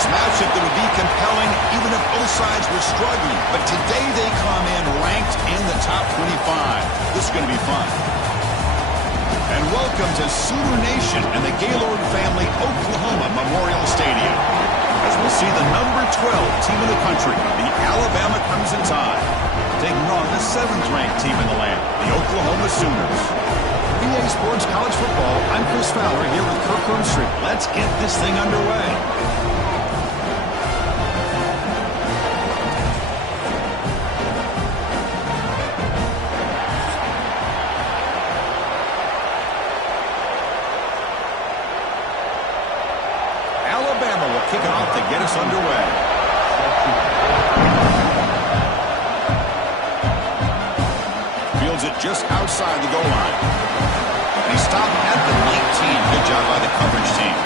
conference matchup that would be compelling even if both sides were struggling. But today they come in ranked in the top 25. This is going to be fun. And welcome to Sooner Nation and the Gaylord Family Oklahoma Memorial Stadium, as we'll see the number 12 team in the country, the Alabama Crimson Tide, taking on the 7th-ranked team in the land, the Oklahoma Sooners. BA Sports College Football, I'm Chris Fowler here with Kirk Roomstreet. Let's get this thing underway. Alabama will kick it off to get us underway. Fields it just outside the goal line. And he stopped at the 19. Good job by the coverage team.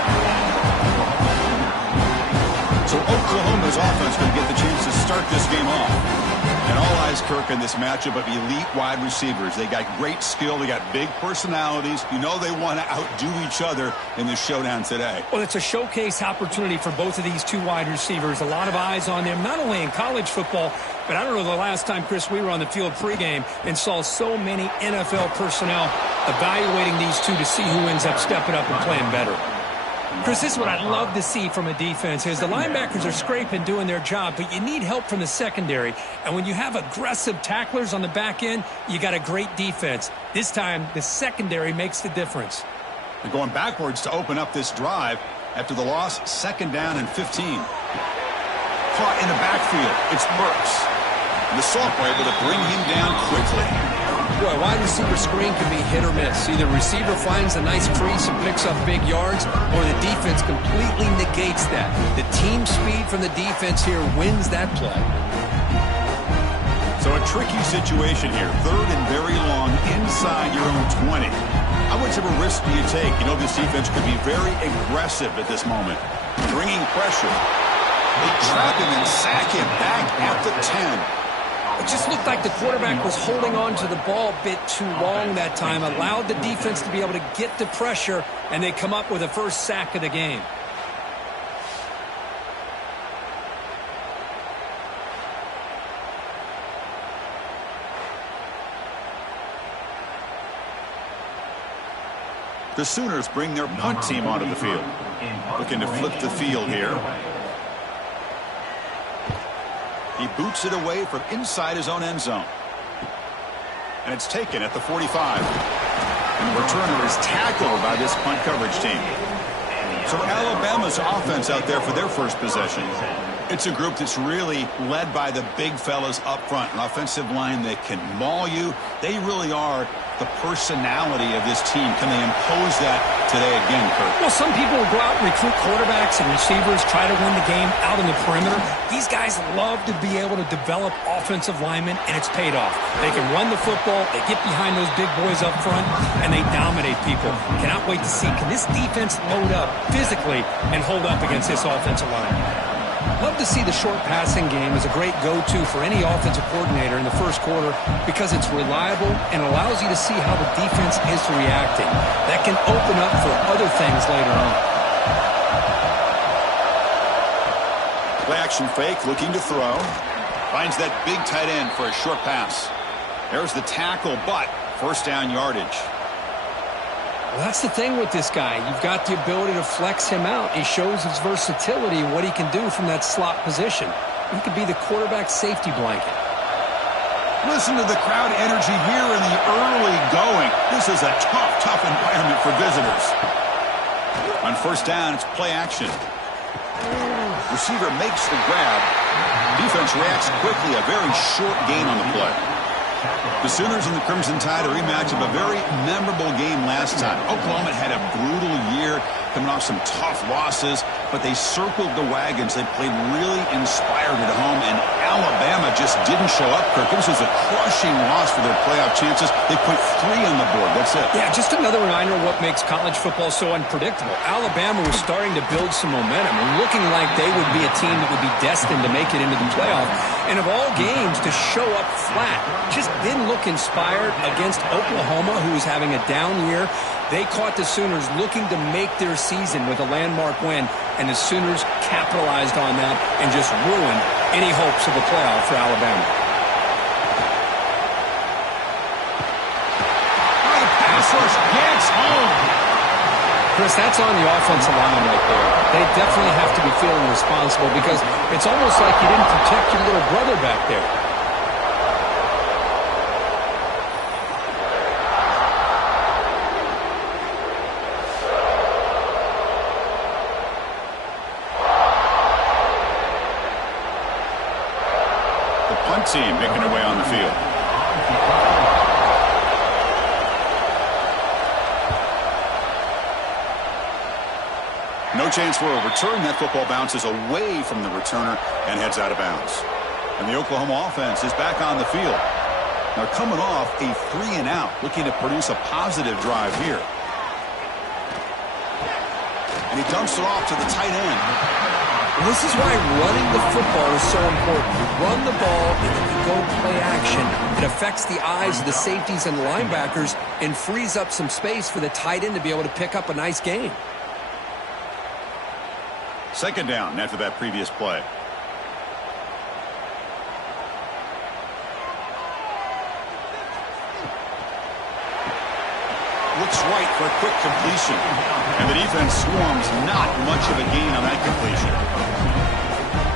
So Oklahoma's offense will get the chance to start this game off. And all eyes, Kirk, in this matchup of elite wide receivers. They got great skill. They got big personalities. You know they want to outdo each other in this showdown today. Well, it's a showcase opportunity for both of these two wide receivers. A lot of eyes on them, not only in college football, but I don't know the last time, Chris, we were on the field pregame and saw so many NFL personnel evaluating these two to see who ends up stepping up and playing better. Chris, this is what I'd love to see from a defense is the linebackers are scraping, doing their job, but you need help from the secondary. And when you have aggressive tacklers on the back end, you got a great defense. This time, the secondary makes the difference. They're going backwards to open up this drive after the loss, 2nd down and 15. Caught in the backfield. It's Burks. And the sophomore able to bring him down quickly. Boy, wide receiver screen can be hit or miss. Either receiver finds a nice crease and picks up big yards, or the defense completely negates that. The team speed from the defense here wins that play. So a tricky situation here. 3rd and very long inside your own 20. How much of a risk do you take? You know this defense could be very aggressive at this moment. Bringing pressure. They trap him and sack him back at the 10. It just looked like the quarterback was holding on to the ball a bit too long that time, allowed the defense to be able to get the pressure, and they come up with the first sack of the game. The Sooners bring their punt team onto the field. Looking to flip the field here. He boots it away from inside his own end zone. And it's taken at the 45. And the returner is tackled by this punt coverage team. So Alabama's offense out there for their first possession. It's a group that's really led by the big fellas up front. An offensive line that can maul you. They really are the personality of this team. Can they impose that today again, Kurt? Well, some people will go out and recruit quarterbacks and receivers, try to win the game out in the perimeter. These guys love to be able to develop offensive linemen, and it's paid off. They can run the football, they get behind those big boys up front, and they dominate people. Cannot wait to see, can this defense load up physically and hold up against this offensive line? Love to see the short passing game as a great go-to for any offensive coordinator in the first quarter because it's reliable and allows you to see how the defense is reacting. That can open up for other things later on. Play action fake, looking to throw. Finds that big tight end for a short pass. There's the tackle, but first down yardage. Well, that's the thing with this guy. You've got the ability to flex him out. He shows his versatility and what he can do from that slot position. He could be the quarterback safety blanket. Listen to the crowd energy here in the early going. This is a tough environment for visitors. On first down, it's play action. Receiver makes the grab. Defense reacts quickly. A very short gain on the play. The Sooners and the Crimson Tide, a rematch of a very memorable game last time. Oklahoma had a brutal year, coming off some tough losses, but they circled the wagons. They played really inspired at home, and Alabama just didn't show up, Kirk. This was a crushing loss for their playoff chances. They put 3 on the board. That's it. Yeah, just another reminder of what makes college football so unpredictable. Alabama was starting to build some momentum and looking like they would be a team that would be destined to make it into the playoff. And of all games, to show up flat, just didn't look inspired against Oklahoma, who was having a down year. They caught the Sooners looking to make their season with a landmark win, and the Sooners capitalized on that and just ruined any hopes of a playoff for Alabama. The pass rush gets home. Chris, that's on the offensive line right there. They definitely have to be feeling responsible because it's almost like you didn't protect your little brother back there. The punt team making their way on the field. No chance for a return. That football bounces away from the returner and heads out of bounds. And the Oklahoma offense is back on the field. Now coming off a 3-and-out, looking to produce a positive drive here. And he dumps it off to the tight end. Well, this is why running the football is so important. You run the ball and then you go play action. It affects the eyes of the safeties and linebackers and frees up some space for the tight end to be able to pick up a nice gain. Second down after that previous play. Looks right for a quick completion. And the defense swarms, not much of a gain on that completion.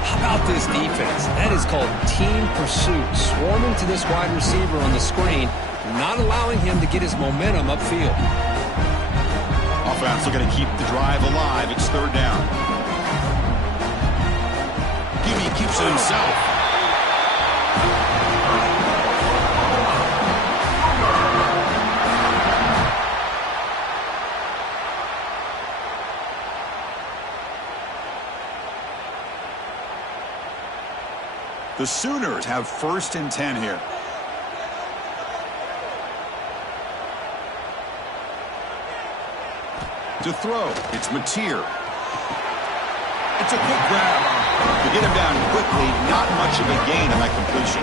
How about this defense? That is called team pursuit. Swarming to this wide receiver on the screen, not allowing him to get his momentum upfield. Offense looking to keep the drive alive. It's third down. He keeps it himself. The Sooners have 1st and 10 here. To throw, it's Mateer. It's a quick grab. To get him down quickly, not much of a gain on that completion.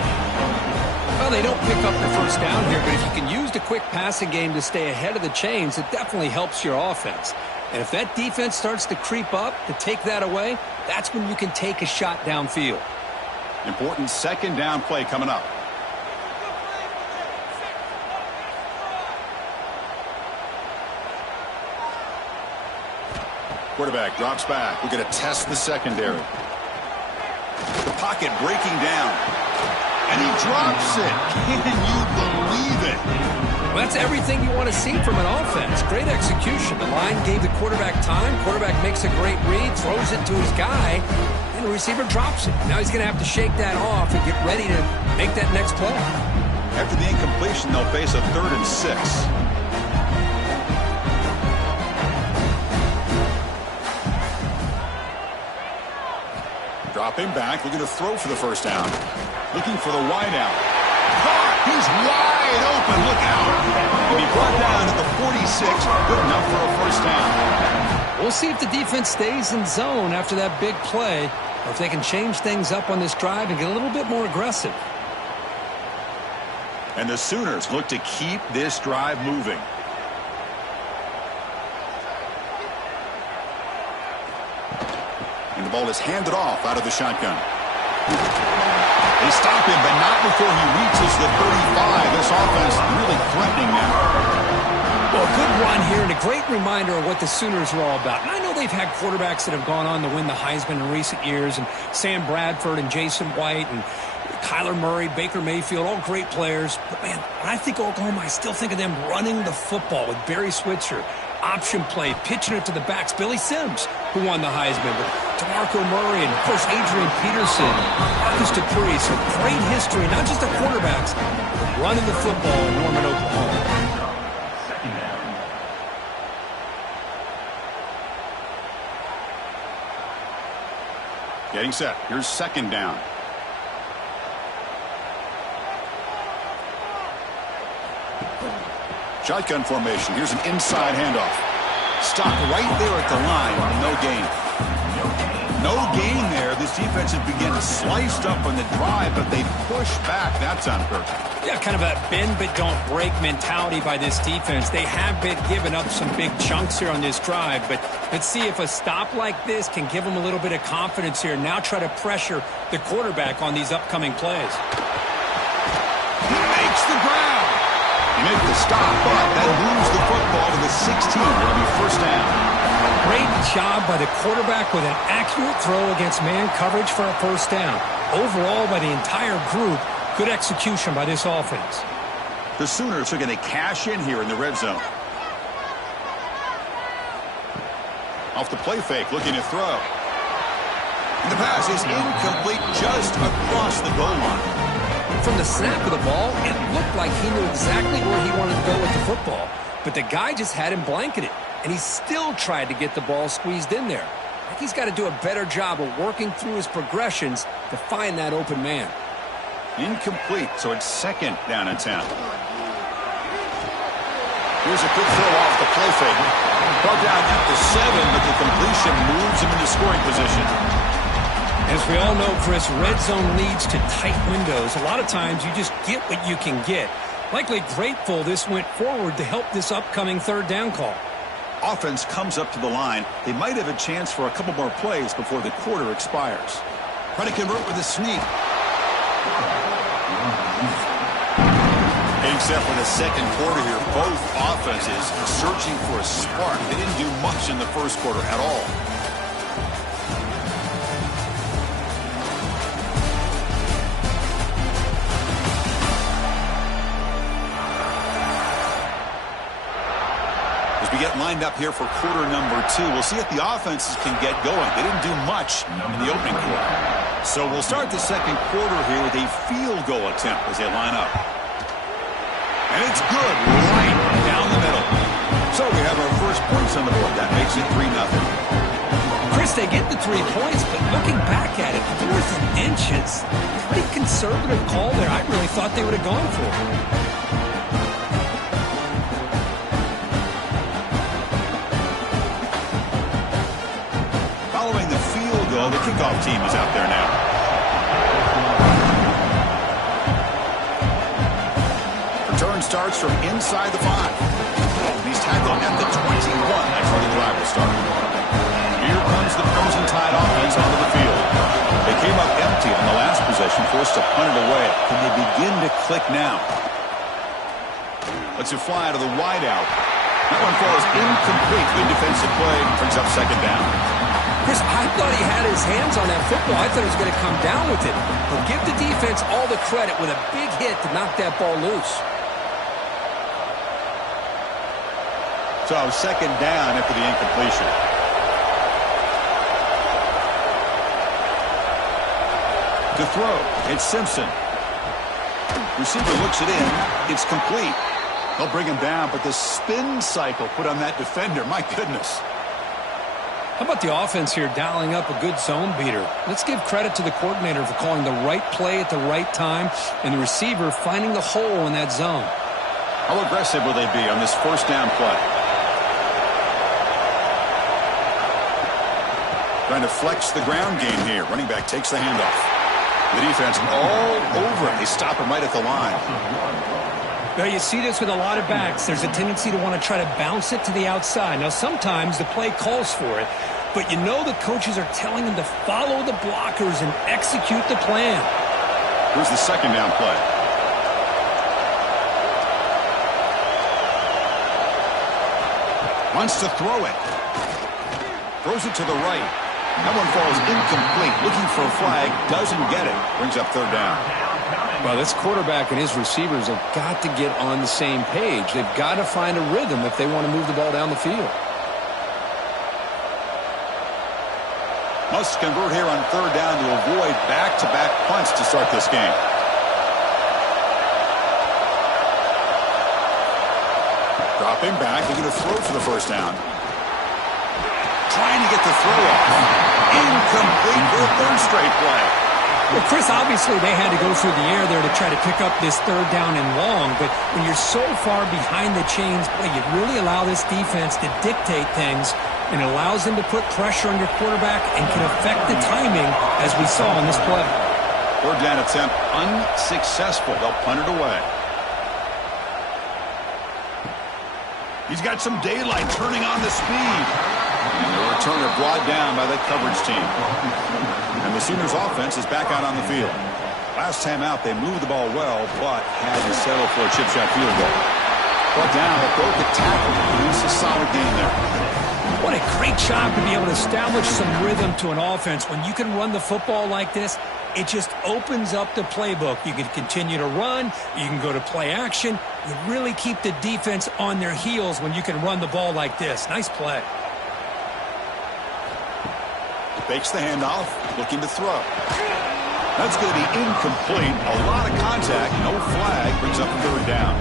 Well, they don't pick up the first down here, but if you can use the quick passing game to stay ahead of the chains, it definitely helps your offense. And if that defense starts to creep up to take that away, that's when you can take a shot downfield. Important second down play coming up. Quarterback drops back. We're going to test the secondary. The pocket breaking down. And he drops it. Can you believe it? Well, that's everything you want to see from an offense. Great execution. The line gave the quarterback time. Quarterback makes a great read, throws it to his guy, and the receiver drops it. Now he's going to have to shake that off and get ready to make that next play. After the incompletion, they'll face a 3rd and 6. Dropping back, looking to throw for the first down. Looking for the wide out. Caught! He's wide open. Look out. And he brought down at the 46. Good enough for a first down. We'll see if the defense stays in zone after that big play, or if they can change things up on this drive and get a little bit more aggressive. And the Sooners look to keep this drive moving. And the ball is handed off out of the shotgun. They stop him, but not before he reaches the 35. This offense really threatening now. Well, a good run here and a great reminder of what the Sooners are all about. And I know they've had quarterbacks that have gone on to win the Heisman in recent years, and Sam Bradford and Jason White and Kyler Murray, Baker Mayfield, all great players. But, man, when I think Oklahoma, I still think of them running the football with Barry Switzer. Option play, pitching it to the backs. Billy Sims, who won the Heisman, but DeMarco Murray and, of course, Adrian Peterson, Marcus Dupree. So great history, not just the quarterbacks, but running the football in Norman, Oklahoma. Getting set. Here's second down. Shotgun formation. Here's an inside handoff. Stopped right there at the line. No gain. No gain there. This defense has been getting sliced up on the drive, but they push back. That's on purpose. Yeah, kind of a bend but don't break mentality by this defense. They have been giving up some big chunks here on this drive, but let's see if a stop like this can give them a little bit of confidence here. Now try to pressure the quarterback on these upcoming plays. He makes the ground. He makes the stop, but that moves the football to the 16. It'll be first down. Great job by the quarterback with an accurate throw against man coverage for a first down. Overall, by the entire group, good execution by this offense. The Sooners are going to cash in here in the red zone. Off the play fake, looking to throw. And the pass is incomplete just across the goal line. From the snap of the ball, it looked like he knew exactly where he wanted to go with the football. But the guy just had him blanketed, and he still tried to get the ball squeezed in there. I think he's got to do a better job of working through his progressions to find that open man. Incomplete, so it's second down and 10. Here's a quick throw off the play fake. Brought down at the 7, but the completion moves him into scoring position. As we all know, Chris, red zone leads to tight windows. A lot of times you just get what you can get. Likely grateful this went forward to help this upcoming third down call. Offense comes up to the line. They might have a chance for a couple more plays before the quarter expires. Try to convert with a sneak. Getting set for the second quarter here. Both offenses searching for a spark. They didn't do much in the first quarter at all. As we get lined up here for quarter number 2, we'll see if the offenses can get going. They didn't do much in the opening quarter. So we'll start the second quarter here with a field goal attempt as they line up. And it's good right down the middle. So we have our first points on the board. That makes it 3-0. Chris, they get the 3 points, but looking back at it, 4th and inches. Pretty conservative call there. I really thought they would have gone for it. Following the field goal, the kickoff team is out there now. Return starts from inside the 5. He's tackled at the 21. That's where the drive will start. Here comes the Crimson Tide offense onto the field. They came up empty on the last possession, forced to punt it away. Can they begin to click now? Lets it fly to the wideout. That one falls incomplete. Good defensive play. Brings up second down. Chris, I thought he had his hands on that football. I thought he was going to come down with it. But give the defense all the credit with a big hit to knock that ball loose. So second down after the incompletion. To throw, it's Simpson. Receiver looks it in. It's complete. They'll bring him down, but the spin cycle put on that defender, my goodness. How about the offense here dialing up a good zone beater? Let's give credit to the coordinator for calling the right play at the right time and the receiver finding the hole in that zone. How aggressive will they be on this first down play? Trying to flex the ground game here. Running back takes the handoff. The defense all over it. They stop him right at the line. Well, you see this with a lot of backs. There's a tendency to want to try to bounce it to the outside. Now, sometimes the play calls for it, but you know the coaches are telling them to follow the blockers and execute the plan. Here's the second down play. Wants to throw it. Throws it to the right. That one falls incomplete. Looking for a flag. Doesn't get it. Brings up third down. Well, this quarterback and his receivers have got to get on the same page. They've got to find a rhythm if they want to move the ball down the field. Must convert here on third down to avoid back-to-back punts to start this game. Dropping back. They're going to throw for the first down. Trying to get the throw off. Incomplete for a third straight play. Well, Chris, obviously they had to go through the air there to try to pick up this third down and long, but when you're so far behind the chains, boy, you really allow this defense to dictate things, and it allows them to put pressure on your quarterback and can affect the timing, as we saw in this play. Third down attempt unsuccessful. They'll punt it away. He's got some daylight turning on the speed. And the returner brought down by the coverage team. And the Sooners offense is back out on the field. Last time out, they moved the ball well, but had to settle for a chip shot field goal. Brought down, but broke the tackle. Produce a solid game there. What a great job to be able to establish some rhythm to an offense. When you can run the football like this, it just opens up the playbook. You can continue to run. You can go to play action. You really keep the defense on their heels when you can run the ball like this. Nice play. Fakes the handoff, looking to throw. That's going to be incomplete. A lot of contact, no flag, brings up the third down.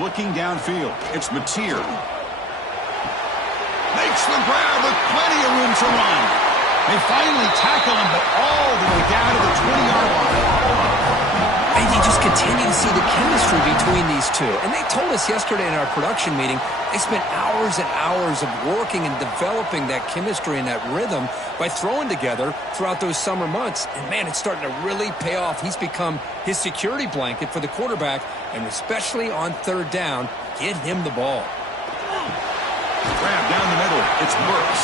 Looking downfield, it's Mateer. Makes the grab with plenty of room to run. They finally tackle him, but all the way down to the 20-yard line. And you just continue to see the chemistry between these two. And they told us yesterday in our production meeting, they spent hours and hours of working and developing that chemistry and that rhythm by throwing together throughout those summer months. And, man, it's starting to really pay off. He's become his security blanket for the quarterback, and especially on third down, get him the ball. Grab down the middle. It's Burks.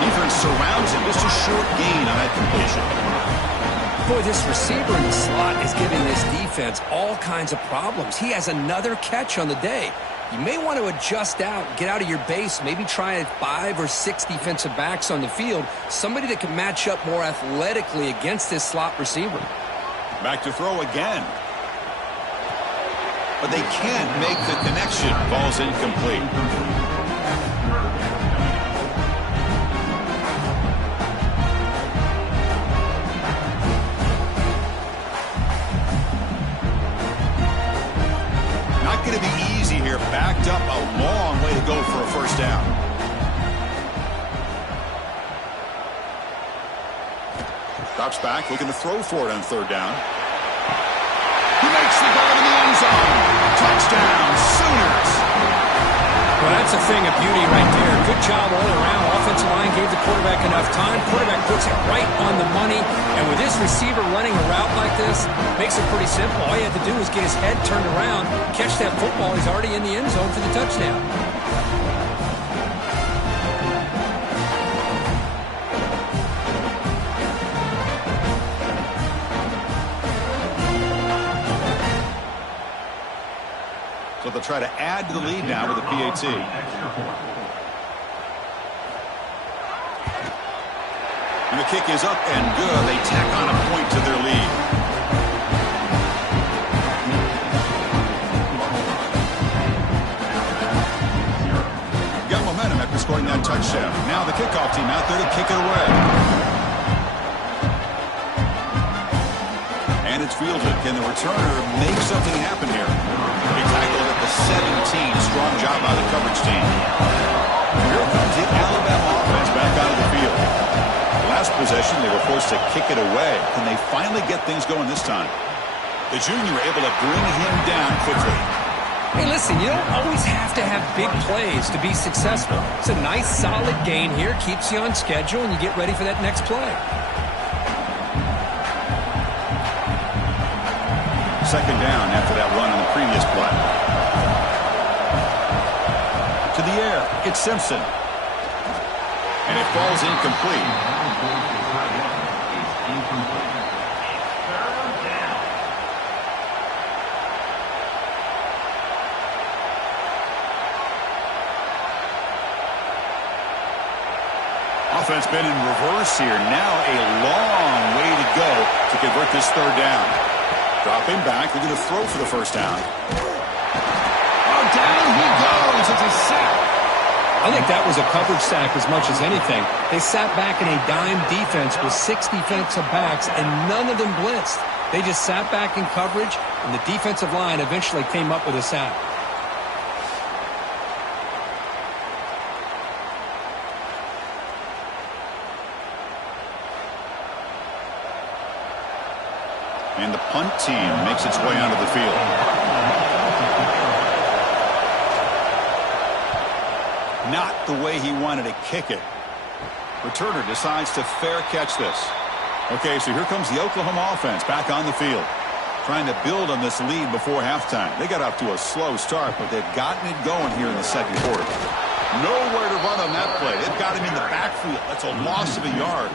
Defense surrounds him. Just a short gain on that completion. Boy, this receiver in the slot is giving this defense all kinds of problems. He has another catch on the day. You may want to adjust out, get out of your base, maybe try 5 or 6 defensive backs on the field, somebody that can match up more athletically against this slot receiver. Back to throw again. But they can't make the connection. Ball's incomplete. Not going to be easy here. Backed up a long way to go for a first down. Drops back, looking to throw for it on third down. He makes the grab in the end zone. Touchdown, Sooners. Well, that's a thing of beauty right there. Good job all around. Offensive line gave the quarterback enough time. Quarterback puts it right on the money. And with this receiver running a route like this, makes it pretty simple. All you have to do is get his head turned around, catch that football. He's already in the end zone for the touchdown. So they'll try to add to the lead now with a PAT. And the kick is up and good. They tack on a point to their lead. Got momentum after scoring that touchdown. Now the kickoff team out there to kick it away. And it's fielded. Can the returner make something happen here? He tackled at the 17. Strong job by the coverage team. Here comes the Alabama offense back out of the field. Last possession, they were forced to kick it away. Can they finally get things going this time? The junior able to bring him down quickly. Hey, listen, you don't always have to have big plays to be successful. It's a nice, solid gain here. Keeps you on schedule, and you get ready for that next play. Second down after that run on the previous play. To the air, it's Simpson. And it falls incomplete. Offense been in reverse here. Now a long way to go to convert this third down. Dropping back, looking to throw for the first down. Oh, down he goes. It's a sack. I think that was a coverage sack as much as anything. They sat back in a dime defense with 6 defensive backs, and none of them blitzed. They just sat back in coverage, and the defensive line eventually came up with a sack. And the punt team makes its way onto the field. Not the way he wanted to kick it. Returner decides to fair catch this. Okay, so here comes the Oklahoma offense back on the field, trying to build on this lead before halftime. They got off to a slow start, but they've gotten it going here in the second quarter. Nowhere to run on that play. They've got him in the backfield. That's a loss of a yard.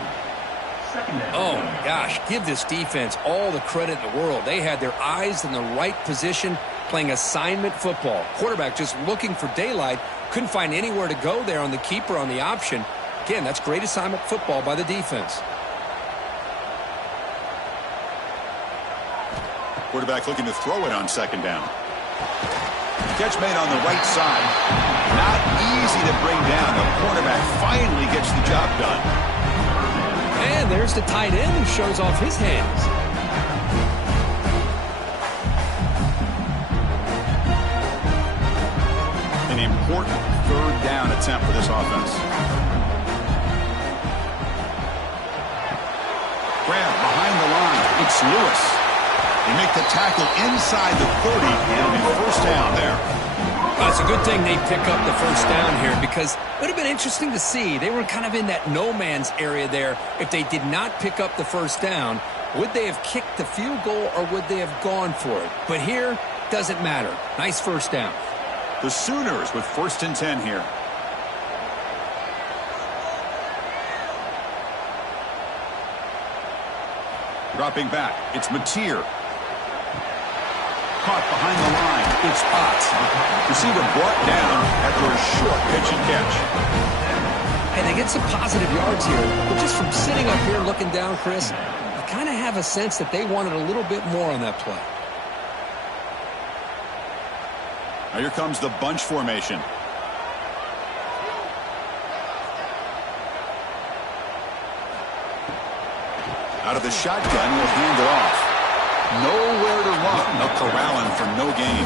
Oh, gosh, give this defense all the credit in the world. They had their eyes in the right position, playing assignment football. Quarterback just looking for daylight. Couldn't find anywhere to go there on the keeper on the option. Again, that's great assignment football by the defense. Quarterback looking to throw it on second down. Catch made on the right side. Not easy to bring down. The quarterback finally gets the job done. And there's the tight end who shows off his hands. An important third down attempt for this offense. Grab behind the line. It's Lewis. They make the tackle inside the 30. It'll be first down there. It's a good thing they pick up the first down here, because it would have been interesting to see. They were kind of in that no man's area there. If they did not pick up the first down, would they have kicked the field goal or would they have gone for it? But here, doesn't matter. Nice first down. The Sooners with 1st and 10 here. Dropping back, it's Mateer. Caught behind the line. It's Potts. Receiver brought down after a short pitch and catch. And they get some positive yards here. But just from sitting up here looking down, Chris, I kind of have a sense that they wanted a little bit more on that play. Now here comes the bunch formation. Out of the shotgun, he'll hand it off. Nowhere to run. No corralling for no gain.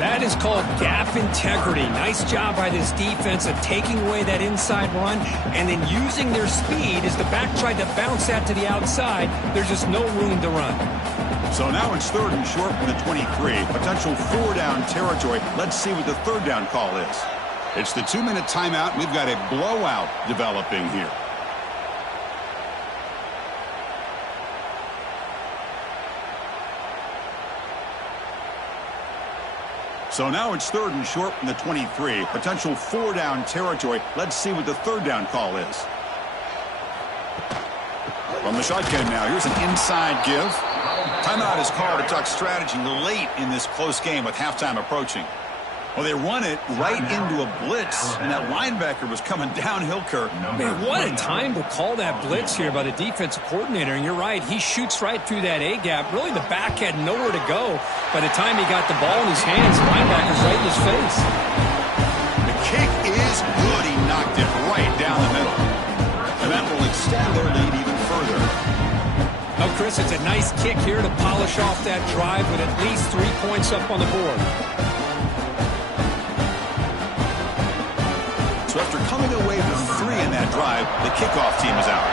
That is called gap integrity. Nice job by this defense of taking away that inside run and then using their speed as the back tried to bounce that to the outside. There's just no room to run. So now it's 3rd and short from the 23. Potential 4-down territory. Let's see what the 3rd down call is. It's the 2-minute timeout. We've got a blowout developing here. So now it's 3rd and short from the 23. Potential 4-down territory. Let's see what the 3rd down call is. From the shotgun now, here's an inside give. Timeout is called to talk strategy late in this close game with halftime approaching. Well, they run it right into a blitz, and that linebacker was coming downhill, Kirk. Man, what a time to call that blitz here by the defensive coordinator. And you're right, he shoots right through that A-gap. Really, the back had nowhere to go. By the time he got the ball in his hands, the linebacker's right in his face. The kick is good. He knocked it right down the middle. And that will extend their lead even further. Oh, Chris, it's a nice kick here to polish off that drive with at least 3 points up on the board. So after coming away with 3 in that drive, the kickoff team is out.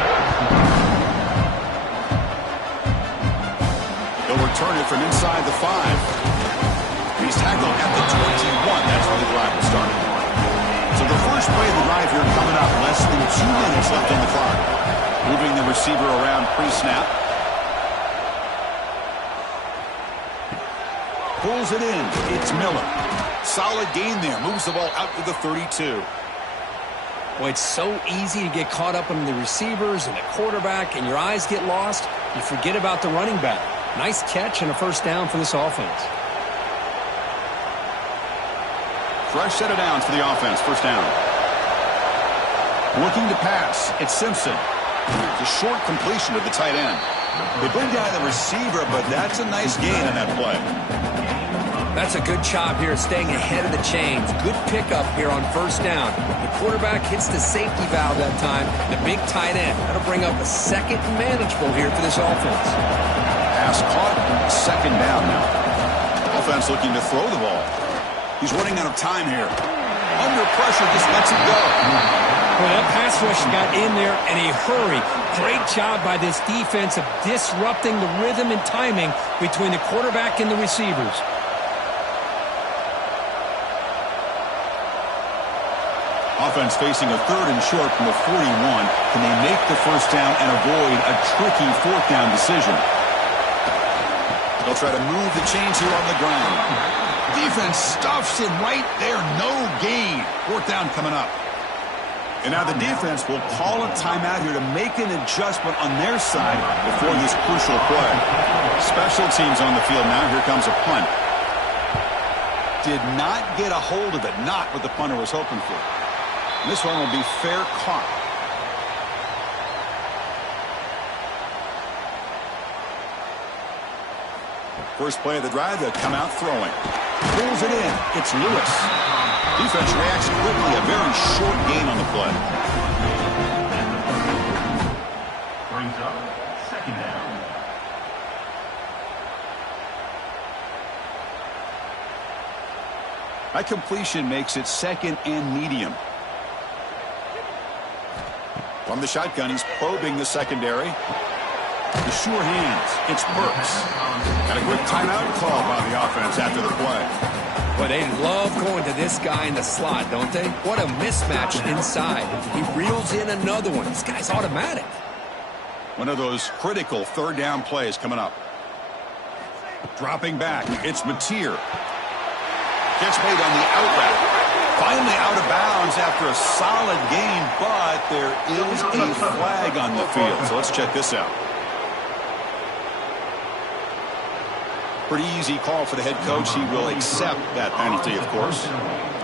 They'll return it from inside the 5. He's tackled at the 21. That's where the drive will start. So the first play of the drive here coming up. Less than 2 minutes left on the clock. Moving the receiver around pre-snap. Pulls it in. It's Miller. Solid gain there. Moves the ball out to the 32. Boy, it's so easy to get caught up in the receivers and the quarterback, and your eyes get lost. You forget about the running back. Nice catch and a first down for this offense. Fresh set of downs for the offense. First down. Looking to pass. It's Simpson. It's a short completion to the tight end. They bring down the receiver, but that's a nice gain on that play. That's a good job here staying ahead of the chains. Good pickup here on first down. The quarterback hits the safety valve that time. The big tight end. That'll bring up a second and manageable here for this offense. Pass caught. Second down now. Offense looking to throw the ball. He's running out of time here. Under pressure, just lets it go. Well, that pass rush got in there in a hurry. Great job by this defense of disrupting the rhythm and timing between the quarterback and the receivers. Offense facing a third and short from the 41. Can they make the first down and avoid a tricky fourth down decision? They'll try to move the chains here on the ground. Defense stuffs him right there. No gain. Fourth down coming up. And now the defense will call a timeout here to make an adjustment on their side before this crucial play. Special teams on the field now. Here comes a punt. Did not get a hold of it. Not what the punter was hoping for. This one will be fair caught. First play of the drive, they'll come out throwing. Pulls it in. It's Lewis. Defense reacts quickly. A very short gain on the play. Brings up second down. That completion makes it second and medium. From the shotgun, he's probing the secondary. The sure hands. It's Burks. And a quick timeout call by the offense after the play. But they love going to this guy in the slot, don't they? What a mismatch inside. He reels in another one. This guy's automatic. One of those critical third down plays coming up. Dropping back. It's Mateer. Gets made on the out route. Finally out of bounds after a solid gain, but there is a flag on the field. So let's check this out. Pretty easy call for the head coach. He will accept that penalty, of course.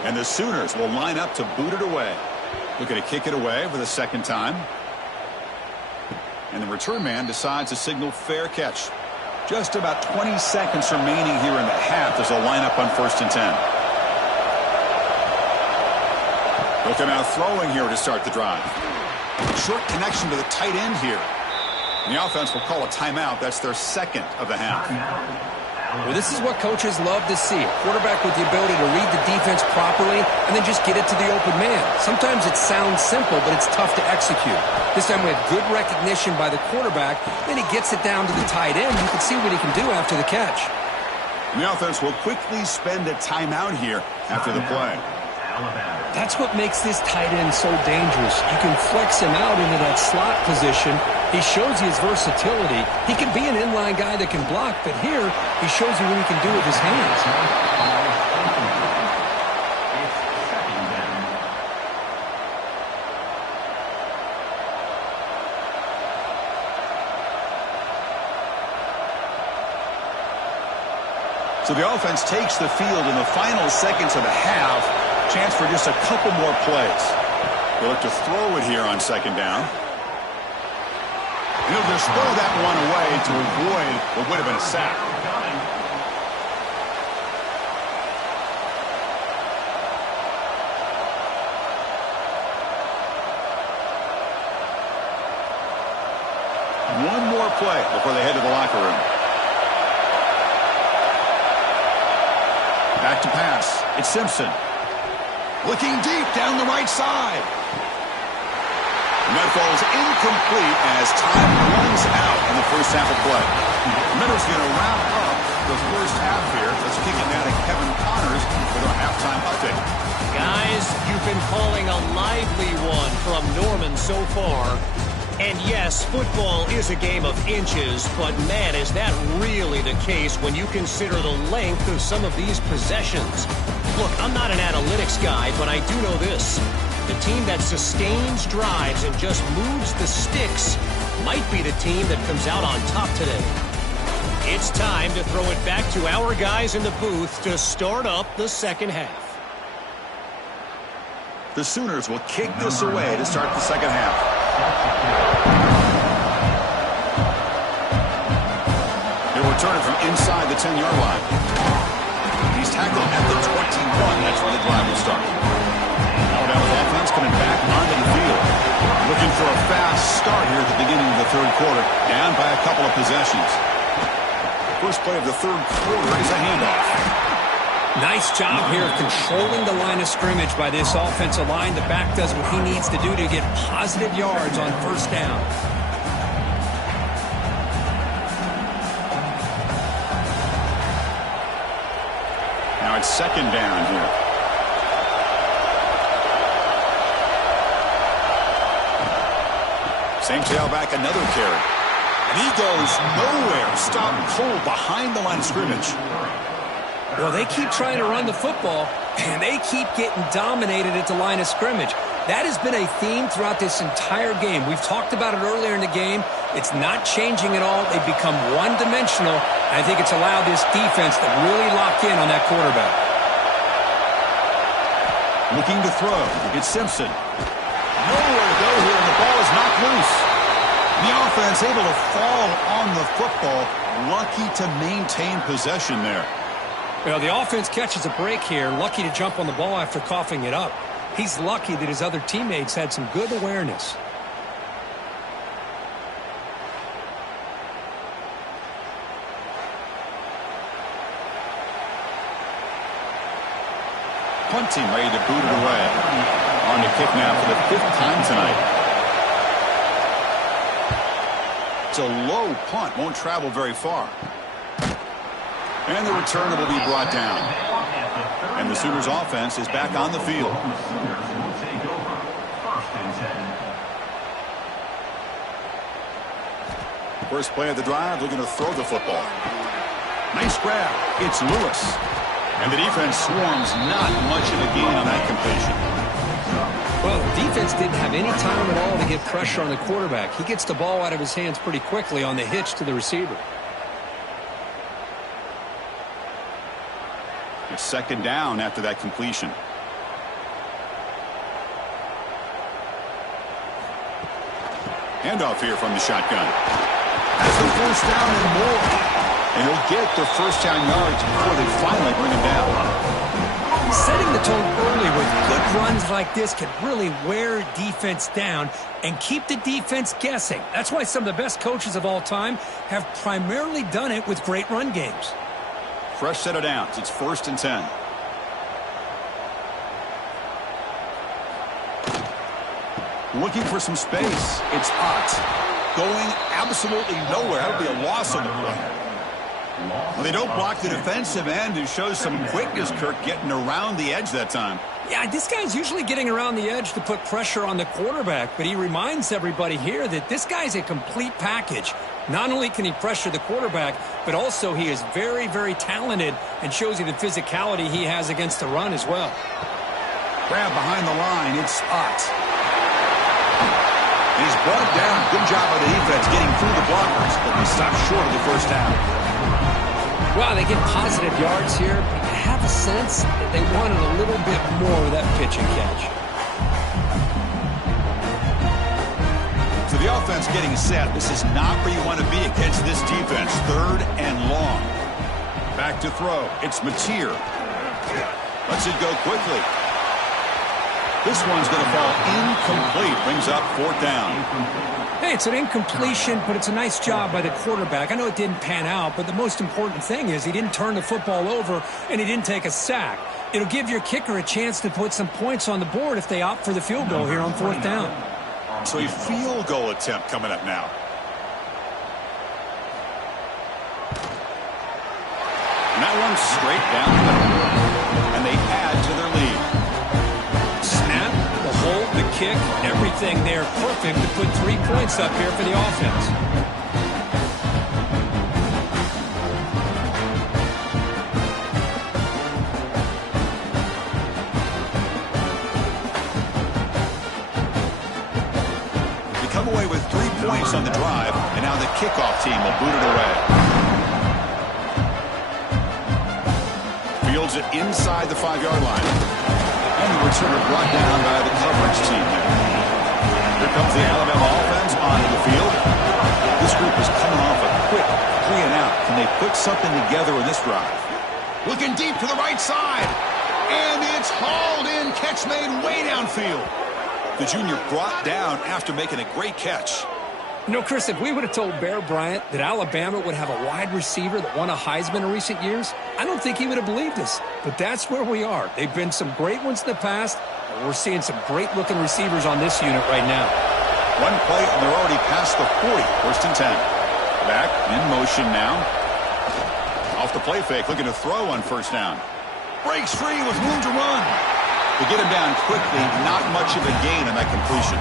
And the Sooners will line up to boot it away. Looking to kick it away for the second time. And the return man decides to signal fair catch. Just about 20 seconds remaining here in the half as a lineup on 1st and 10. Looking out throwing here to start the drive. Short connection to the tight end here. And the offense will call a timeout. That's their second of the half. Well, this is what coaches love to see. A quarterback with the ability to read the defense properly and then just get it to the open man. Sometimes it sounds simple, but it's tough to execute. This time we have good recognition by the quarterback. Then he gets it down to the tight end. You can see what he can do after the catch. And the offense will quickly spend a timeout here after the play. That's what makes this tight end so dangerous. You can flex him out into that slot position. He shows you his versatility. He can be an inline guy that can block, but here he shows you what he can do with his hands. So the offense takes the field in the final seconds of the half. Chance for just a couple more plays. They look to throw it here on second down. He'll just throw that one away to avoid what would have been a sack. One more play before they head to the locker room. Back to pass. It's Simpson. Looking deep down the right side. And that falls incomplete as time runs out in the first half of play. Minnows going to wrap up the first half here. Let's kick it now to Kevin Connors with our halftime update. Guys, you've been calling a lively one from Norman so far. And yes, football is a game of inches, but man, is that really the case when you consider the length of some of these possessions. Look, I'm not an analytics guy, but I do know this. The team that sustains drives and just moves the sticks might be the team that comes out on top today. It's time to throw it back to our guys in the booth to start up the second half. The Sooners will kick this away to start the second half. They'll return it from inside the 10-yard line. He's tackled at the 21. That's where the drive will start. Alabama's offense coming back onto the field. Looking for a fast start here at the beginning of the third quarter. Down by a couple of possessions. First play of the third quarter is a handoff. Nice job here of controlling the line of scrimmage by this offensive line. The back does what he needs to do to get positive yards on first down. Now it's second down here. Same tailback, another carry. And he goes nowhere. Stop pulled behind the line of scrimmage. Well, they keep trying to run the football, and they keep getting dominated at the line of scrimmage. That has been a theme throughout this entire game. We've talked about it earlier in the game. It's not changing at all. They've become one-dimensional. I think it's allowed this defense to really lock in on that quarterback. Looking to throw. It's Simpson. Nowhere to go here, and the ball is knocked loose. The offense able to fall on the football. Lucky to maintain possession there. Well, the offense catches a break here. Lucky to jump on the ball after coughing it up. He's lucky that his other teammates had some good awareness. Punting, ready to boot it away. On the kick now for the 5th time tonight. It's a low punt. Won't travel very far. And the return will be brought down. And the Sooners offense is back on the field. First play of the drive, looking to throw the football. Nice grab. It's Lewis. And the defense swarms not much of a gain on that completion. Well, the defense didn't have any time at all to get pressure on the quarterback. He gets the ball out of his hands pretty quickly on the hitch to the receiver. It's second down after that completion. Handoff here from the shotgun. Has the first down and more. And he'll get the first down yards before they finally bring him down. Setting the tone early with good runs like this can really wear defense down and keep the defense guessing. That's why some of the best coaches of all time have primarily done it with great run games. Fresh set of downs. It's 1st and 10. Looking for some space. It's Ott. Going absolutely nowhere. That'll be a loss on the play. Well, they don't block the defensive end, who shows some quickness, Kirk, getting around the edge that time. Yeah, this guy's usually getting around the edge to put pressure on the quarterback, but he reminds everybody here that this guy's a complete package. Not only can he pressure the quarterback, but also he is very, very talented and shows you the physicality he has against the run as well. Grab behind the line. It's Ott. He's brought down. Good job by the defense getting through the blockers, but he stopped short of the first down. Wow, they get positive yards here. You have a sense that they wanted a little bit more of that pitch and catch. So the offense getting set. This is not where you want to be against this defense. 3rd and long. Back to throw. It's Mateer. Lets it go quickly. This one's going to fall incomplete. Brings up 4th down. Hey, it's an incompletion, but it's a nice job by the quarterback. I know it didn't pan out, but the most important thing is he didn't turn the football over and he didn't take a sack. It'll give your kicker a chance to put some points on the board if they opt for the field goal here on 4th down. So a field goal attempt coming up now. And that one's straight down the middle. And they add to their lead. Snap, the hold, the kick, everything there perfect to put 3 points up here for the offense. They come away with 3 points on the drive, and now the kickoff team will boot it away. Fields it inside the 5-yard line. And the returner brought down by the coverage team there. Here comes the Alabama offense onto the field. This group is coming off a quick 3-and-out. Can they put something together in this drive? Looking deep to the right side. And it's hauled in. Catch made way downfield. The junior brought down after making a great catch. You know, Chris, if we would have told Bear Bryant that Alabama would have a wide receiver that won a Heisman in recent years, I don't think he would have believed us. But that's where we are. They've been some great ones in the past, and we're seeing some great-looking receivers on this unit right now. One play, and they're already past the 40. First and 10. Back in motion now. Off the play fake, looking to throw on first down. Breaks free with room to run. To get him down quickly, not much of a gain on that completion.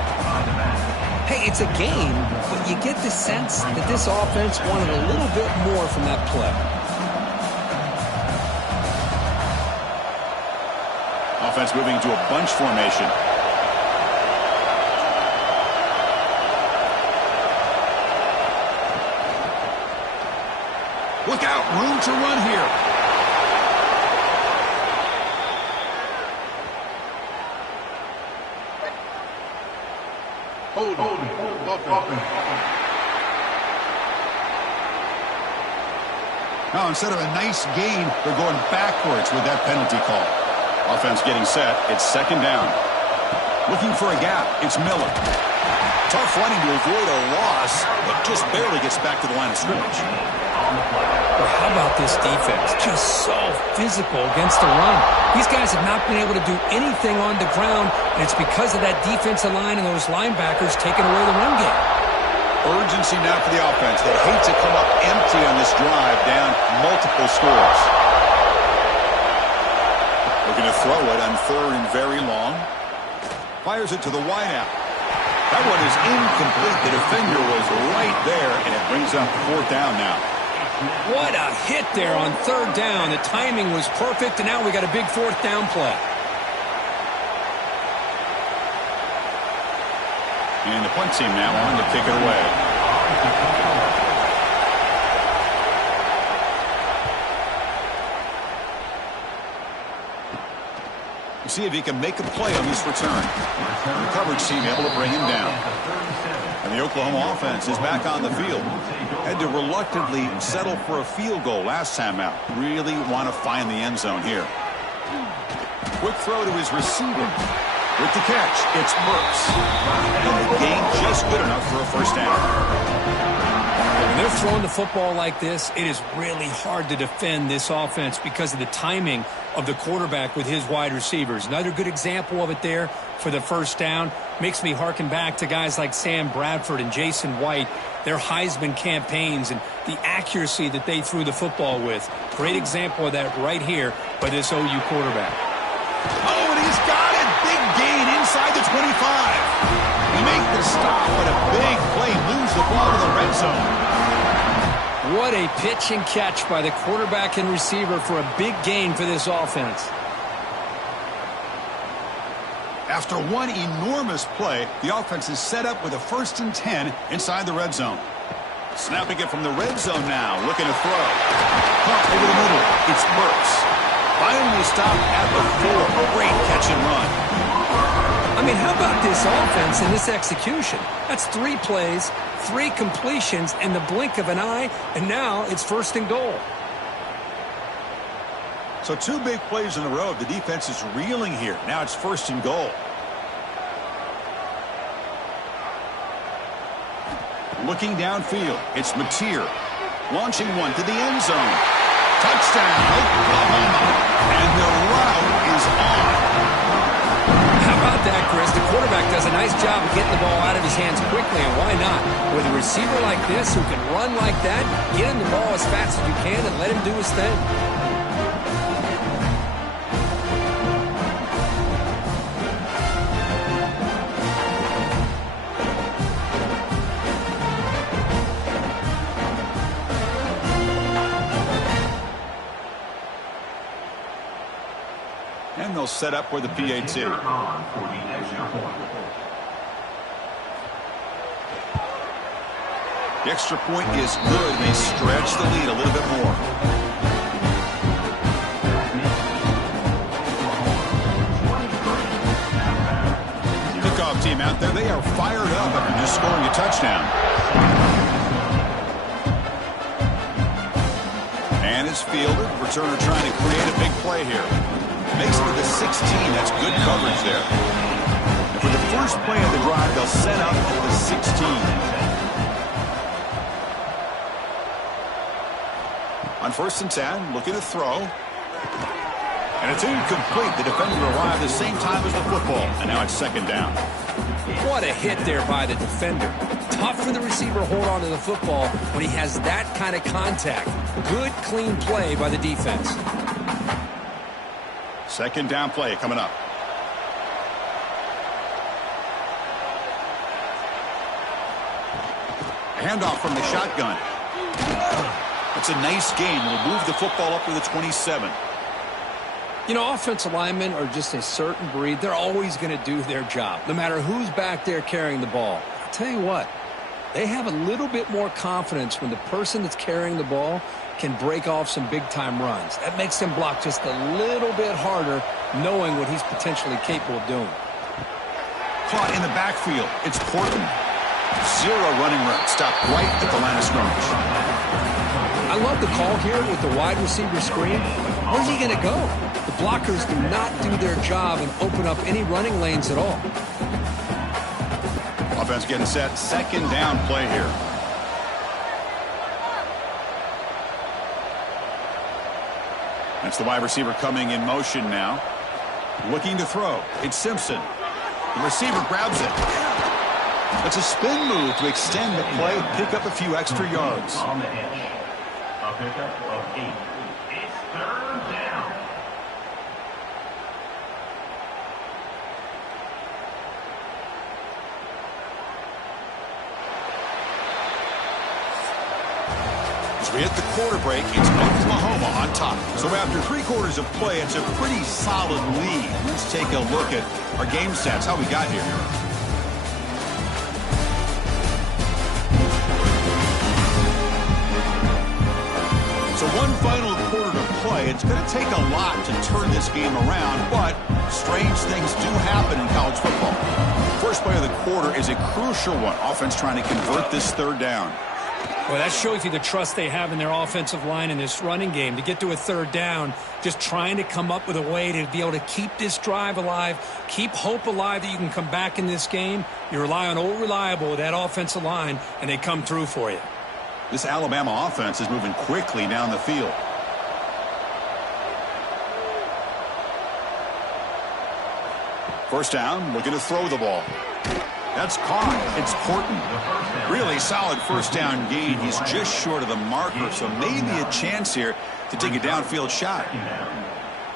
Hey, it's a game, but you get the sense that this offense wanted a little bit more from that play. Offense moving to a bunch formation. Look out, room to run here. Hold offense. Now, instead of a nice gain, they're going backwards with that penalty call. Offense getting set. It's second down. Looking for a gap. It's Miller. Tough running to avoid a loss, but just barely gets back to the line of scrimmage. Well, how about this defense? Just so physical against the run. These guys have not been able to do anything on the ground, and it's because of that defensive line and those linebackers taking away the run game. Urgency now for the offense. They hate to come up empty on this drive, down multiple scores. Looking to throw it on third and very long. Fires it to the wideout. That one is incomplete. The defender was right there, and it brings up fourth down now. What a hit there on third down. The timing was perfect, and now we got a big fourth down play. And the punt team now on to kick it away. You see if he can make a play on this return. The coverage team able to bring him down. And the Oklahoma offense is back on the field. Had to reluctantly settle for a field goal last time out. Really want to find the end zone here. Quick throw to his receiver. With the catch, it's Burks. And the gain just good enough for a first down. When they're throwing the football like this, it is really hard to defend this offense because of the timing of the quarterback with his wide receivers. Another good example of it there for the first down. Makes me harken back to guys like Sam Bradford and Jason White, their Heisman campaigns and the accuracy that they threw the football with. Great example of that right here by this OU quarterback. Oh, and he's got it. Big gain inside the 25. He make the stop, but a big play moves the ball to the red zone. What a pitch and catch by the quarterback and receiver for a big gain for this offense. After one enormous play, the offense is set up with a 1st and 10 inside the red zone. Snapping it from the red zone now, looking to throw. Pump over the middle. It's Burks. Finally stopped at the 4. Great catch and run. I mean, how about this offense and this execution? That's 3 plays, 3 completions in the blink of an eye, and now it's 1st and goal. So 2 big plays in a row. The defense is reeling here. Now it's 1st and goal. Looking downfield, it's Mateer. Launching one to the end zone. Touchdown, Oklahoma. And the route is on. How about that, Chris? The quarterback does a nice job of getting the ball out of his hands quickly, and why not? With a receiver like this who can run like that, get him the ball as fast as you can and let him do his thing. And they'll set up for the PAT. The extra point is good. They stretch the lead a little bit more. Kickoff team out there. They are fired up after just scoring a touchdown. And it's fielded. Returner trying to create a big play here. Makes it to the 16. That's good coverage there. And for the first play of the drive, they'll set up at the 16. On 1st and 10, looking to throw. And it's incomplete. The defender arrived the same time as the football. And now it's 2nd down. What a hit there by the defender. Tough for the receiver to hold on to the football when he has that kind of contact. Good, clean play by the defense. 2nd down play coming up. Handoff from the shotgun. That's a nice gain. Will move the football up to the 27. You know, offensive linemen are just a certain breed. They're always going to do their job, no matter who's back there carrying the ball. I'll tell you what, they have a little bit more confidence when the person that's carrying the ball can break off some big-time runs. That makes them block just a little bit harder, knowing what he's potentially capable of doing. Caught in the backfield. It's Portland. 0 running room. Stopped right at the line of scrimmage. I love the call here with the wide receiver screen. Where's he going to go? The blockers do not do their job and open up any running lanes at all. Offense getting set. 2nd down play here. That's the wide receiver coming in motion now. Looking to throw. It's Simpson. The receiver grabs it. It's a spin move to extend the play, pick up a few extra yards. On the edge. A pickup of 8. It's 3rd down. As we hit the quarter break, it's Oklahoma on top. So after 3 quarters of play, it's a pretty solid lead. Let's take a look at our game stats, how we got here. So one final quarter to play. It's going to take a lot to turn this game around, but strange things do happen in college football. First play of the quarter is a crucial one. Offense trying to convert this 3rd down. Well, that shows you the trust they have in their offensive line in this running game. To get to a 3rd down, just trying to come up with a way to be able to keep this drive alive, keep hope alive that you can come back in this game. You rely on old reliable with that offensive line, and they come through for you. This Alabama offense is moving quickly down the field. First down, looking to throw the ball. That's caught. It's Portland. Really solid 1st down gain. He's just short of the marker, so maybe a chance here to take a downfield shot.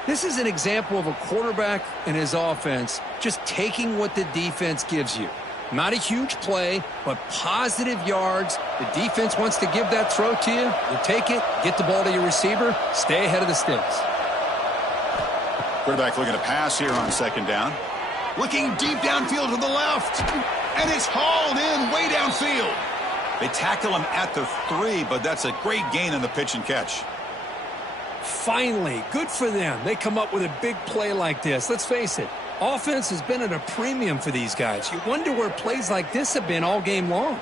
This is an example of a quarterback and his offense just taking what the defense gives you. Not a huge play, but positive yards. The defense wants to give that throw to you. You take it, get the ball to your receiver, stay ahead of the sticks. Quarterback looking to pass here on 2nd down. Looking deep downfield to the left. And it's hauled in way downfield. They tackle him at the 3, but that's a great gain on the pitch and catch. Finally, good for them. They come up with a big play like this. Let's face it, offense has been at a premium for these guys. You wonder where plays like this have been all game long.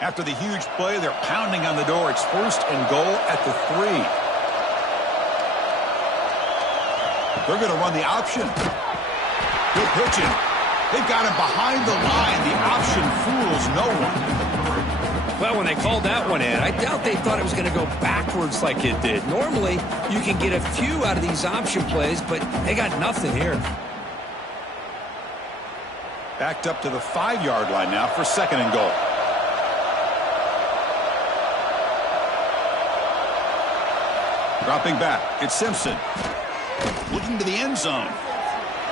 After the huge play, they're pounding on the door. It's 1st and goal at the 3. They're going to run the option. Good pitching. They've got him behind the line. The option fools no one. Well, when they called that one in, I doubt they thought it was going to go backwards like it did. Normally, you can get a few out of these option plays, but they got nothing here. Backed up to the 5-yard line now for 2nd and goal. Dropping back, it's Simpson. Looking to the end zone.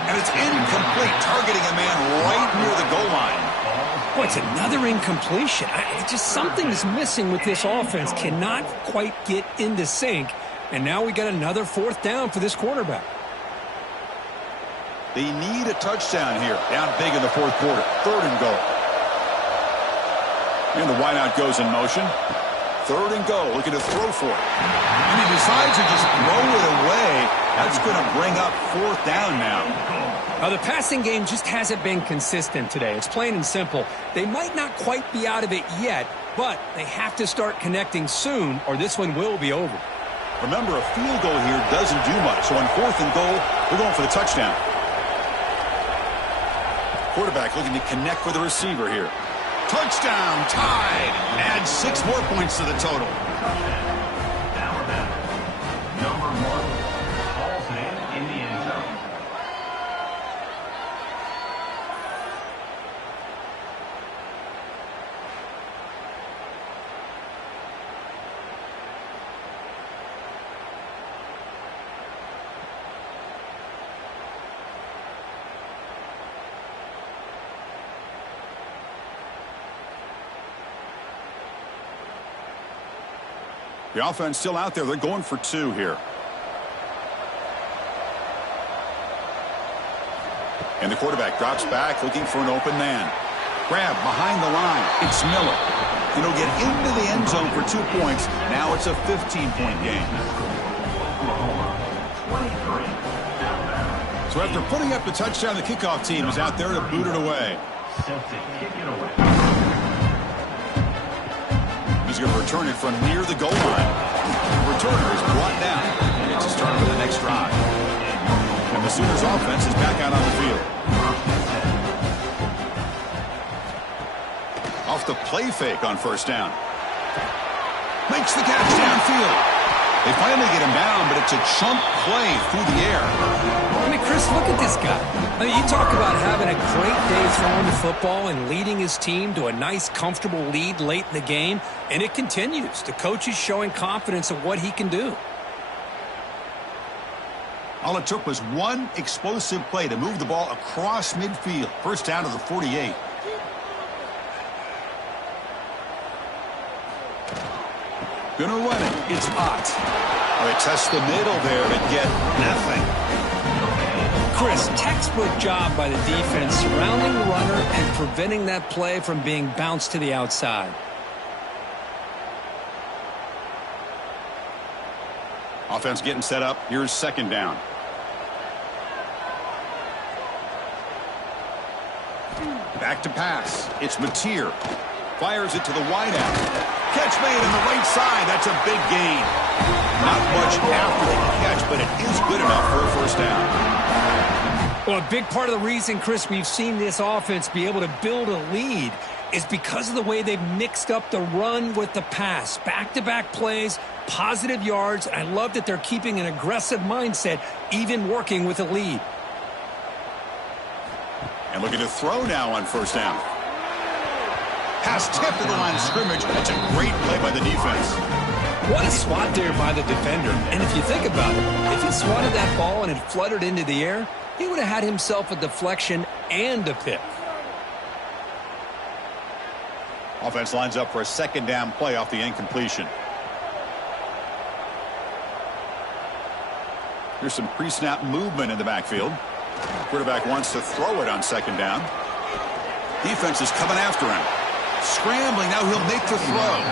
And it's incomplete, targeting a man right near the goal line. Boy, it's another incompletion. Just something is missing with this offense. Cannot quite get into sync. And now we got another 4th down for this quarterback. They need a touchdown here. Down big in the 4th quarter. 3rd and goal. And the wideout goes in motion. 3rd and goal, looking to throw for it. And he decides to just throw it away. That's going to bring up 4th down now. The passing game just hasn't been consistent today. It's plain and simple. They might not quite be out of it yet, but they have to start connecting soon or this one will be over. Remember, a field goal here doesn't do much. So on 4th and goal, we're going for the touchdown. Quarterback looking to connect with the receiver here. Touchdown, tied. Add 6 more points to the total. Number 1 falls in the end zone. The offense still out there. They're going for 2 here. And the quarterback drops back looking for an open man. Grab behind the line. It's Miller. And he'll get into the end zone for 2 points. Now it's a 15-point game. So after putting up the touchdown, the kickoff team is out there to boot it away. Set to kick it away. He's going to return it from near the goal line. The returner is brought down. And it's a start for the next drive. And the Sooners offense is back out on the field. Off the play fake on 1st down. Makes the catch downfield. They finally get him down, but it's a chunk play through the air. I mean, Chris, look at this guy. I mean, you talk about having a great day throwing the football and leading his team to a nice, comfortable lead late in the game, and it continues. The coach is showing confidence of what he can do. All it took was one explosive play to move the ball across midfield. 1st down to the 48. Gonna run it. It's Ott. They test the middle there but get nothing. Chris, textbook job by the defense surrounding the runner and preventing that play from being bounced to the outside. Offense getting set up. Here's 2nd down. Back to pass. It's Mateer. Fires it to the wideout. Catch made on the right side. That's a big gain. Not much after the catch, but it is good enough for a 1st down. Well, a big part of the reason, Chris, we've seen this offense be able to build a lead is because of the way they've mixed up the run with the pass. Back-to-back plays, positive yards. I love that they're keeping an aggressive mindset, even working with a lead. And looking to throw now on 1st down. Pass tipped to the line of scrimmage. That's a great play by the defense. What a swat there by the defender. And if you think about it, if he swatted that ball and it fluttered into the air, he would have had himself a deflection and a pick. Offense lines up for a 2nd down play off the incompletion. Here's some pre-snap movement in the backfield. Quarterback wants to throw it on 2nd down. Defense is coming after him. Scrambling, now he'll make the throw.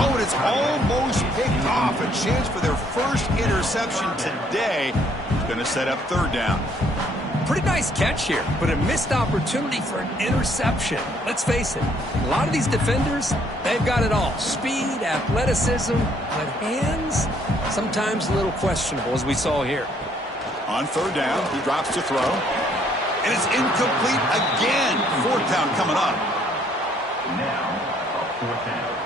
Oh, and it's almost picked off. A chance for their first interception today. It's going to set up 3rd down. Pretty nice catch here, but a missed opportunity for an interception. Let's face it, a lot of these defenders, they've got it all. Speed, athleticism, but hands, sometimes a little questionable, as we saw here. On 3rd down, he drops to throw. And it's incomplete again. 4th down coming up. Now, a 4th down.